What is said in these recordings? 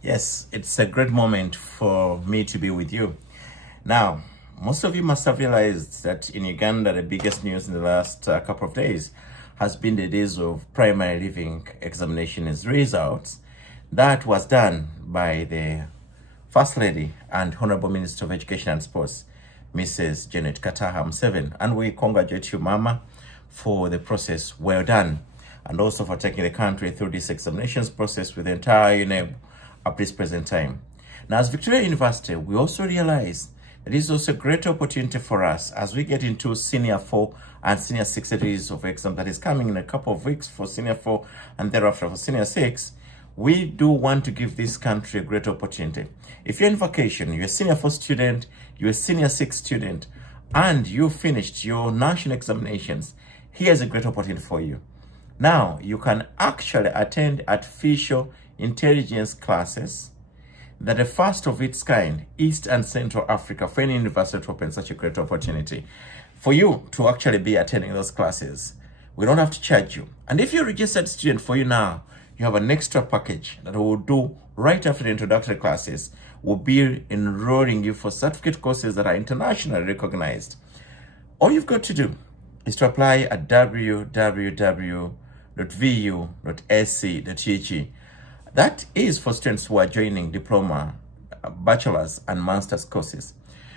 Yes, it's a great moment for me to be with you. Now, most of you must have realized that in Uganda, the biggest news in the last couple of days has been the days of primary leaving examinations results that was done by the First Lady and Honorable Minister of Education and Sports, Mrs. Janet Kataha Museveni. And we congratulate you, Mama, for the process well done, and also for taking the country through this examinations process with the entire UNEB at this present time. Now, as Victoria University, we also realize that this is also a great opportunity for us as we get into Senior 4 and Senior 6 series of exam that is coming in a couple of weeks for Senior 4 and thereafter for Senior 6. We do want to give this country a great opportunity. If you're in vacation, you're a Senior 4 student, you're a Senior 6 student, and you finished your national examinations, here's a great opportunity for you. Now, you can actually attend artificial intelligence classes that are the first of its kind, East and Central Africa, for any university to open such a great opportunity for you to actually be attending those classes. We don't have to charge you. And if you're a registered student, for you now, you have an extra package that we'll do right after the introductory classes. We'll be enrolling you for certificate courses that are internationally recognized. All you've got to do is to apply at www.vu.sc.ug. That is for students who are joining diploma, bachelor's and master's courses.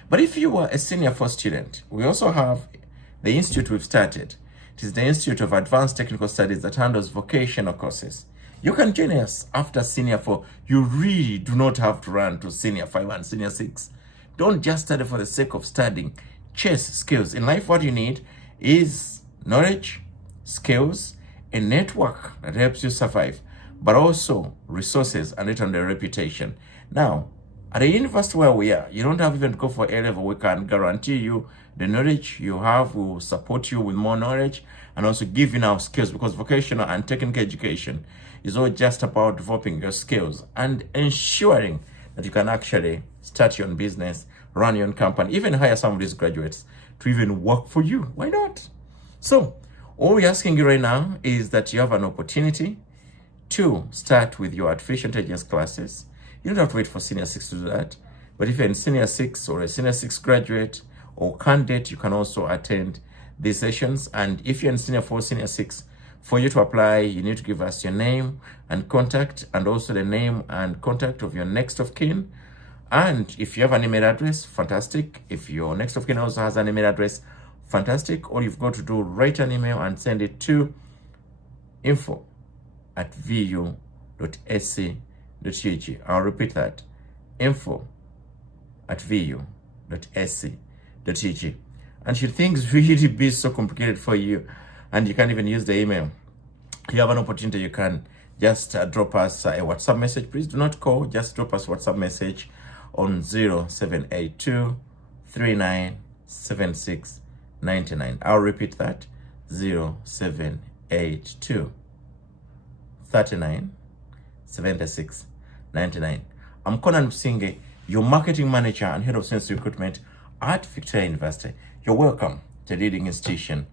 But if you are a Senior 4 student, we also have the institute we've started. It is the Institute of Advanced Technical Studies that handles vocational courses. You can join us after Senior 4. You really do not have to run to Senior 5 and Senior 6. Don't just study for the sake of studying. Chase skills. In life, what you need is knowledge, skills, a network that helps you survive, but also resources and later on the reputation. Now, at the university where we are, you don't have even to go for A-level. We can guarantee you the knowledge you have will support you with more knowledge and also give you now skills, because vocational and technical education is all just about developing your skills and ensuring that you can actually start your own business, run your own company, even hire some of these graduates to even work for you. Why not? So, all we're asking you right now is that you have an opportunity to start with your artificial intelligence classes. You don't have to wait for Senior 6 to do that. But if you're in Senior 6 or a Senior 6 graduate or candidate, you can also attend these sessions. And if you're in Senior 4, Senior 6, for you to apply, you need to give us your name and contact, and also the name and contact of your next of kin. And if you have an email address, fantastic. If your next of kin also has an email address, fantastic. All you've got to do, write an email and send it to info@vu.sc.ug. I'll repeat that, info@vu.sc.ug. And should things really be so complicated for you and you can't even use the email, you have an opportunity. You can just drop us a WhatsApp message. Please do not call, just drop us a WhatsApp message on 0782 397699. I'll repeat that, 0782 397699. I'm Conan Msinge, your marketing manager and head of sales recruitment at Victoria University. You're welcome to the leading institution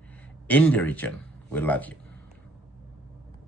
in the region. We love you.